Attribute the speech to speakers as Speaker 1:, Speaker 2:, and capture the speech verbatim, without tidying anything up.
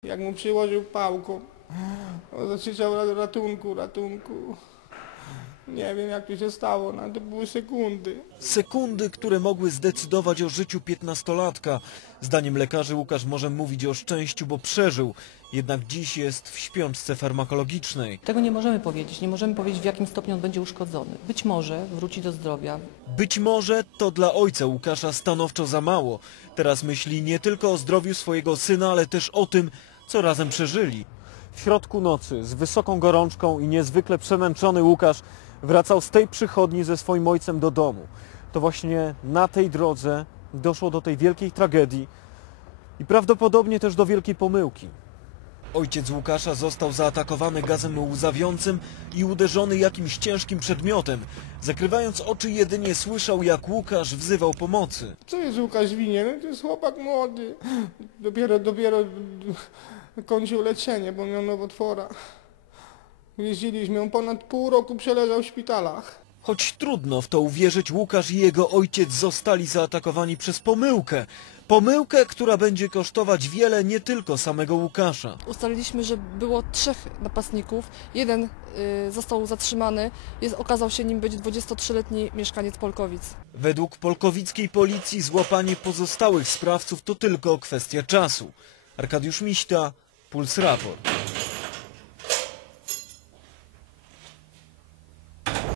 Speaker 1: Jak mu przyłożył pałką, zakrzyczał ratunku, ratunku. Nie wiem, jak to się stało, no to były sekundy.
Speaker 2: Sekundy, które mogły zdecydować o życiu piętnastolatka. Zdaniem lekarzy Łukasz może mówić o szczęściu, bo przeżył. Jednak dziś jest w śpiączce farmakologicznej.
Speaker 3: Tego nie możemy powiedzieć. Nie możemy powiedzieć, w jakim stopniu on będzie uszkodzony. Być może wróci do zdrowia.
Speaker 2: Być może to dla ojca Łukasza stanowczo za mało. Teraz myśli nie tylko o zdrowiu swojego syna, ale też o tym, co razem przeżyli. W środku nocy, z wysoką gorączką i niezwykle przemęczony Łukasz wracał z tej przychodni ze swoim ojcem do domu. To właśnie na tej drodze doszło do tej wielkiej tragedii i prawdopodobnie też do wielkiej pomyłki. Ojciec Łukasza został zaatakowany gazem łzawiącym i uderzony jakimś ciężkim przedmiotem. Zakrywając oczy, jedynie słyszał, jak Łukasz wzywał pomocy.
Speaker 1: Co jest Łukasz winien? No to jest chłopak młody. Dopiero, dopiero kończył leczenie, bo miał nowotwora. Jeździliśmy, on ponad pół roku przeleżał w szpitalach.
Speaker 2: Choć trudno w to uwierzyć, Łukasz i jego ojciec zostali zaatakowani przez pomyłkę. Pomyłkę, która będzie kosztować wiele nie tylko samego Łukasza.
Speaker 4: Ustaliliśmy, że było trzech napastników. Jeden y, został zatrzymany. Jest, okazał się nim być dwudziestotrzyletni mieszkaniec Polkowic.
Speaker 2: Według polkowickiej policji złapanie pozostałych sprawców to tylko kwestia czasu. Arkadiusz Miśta, Puls Raport.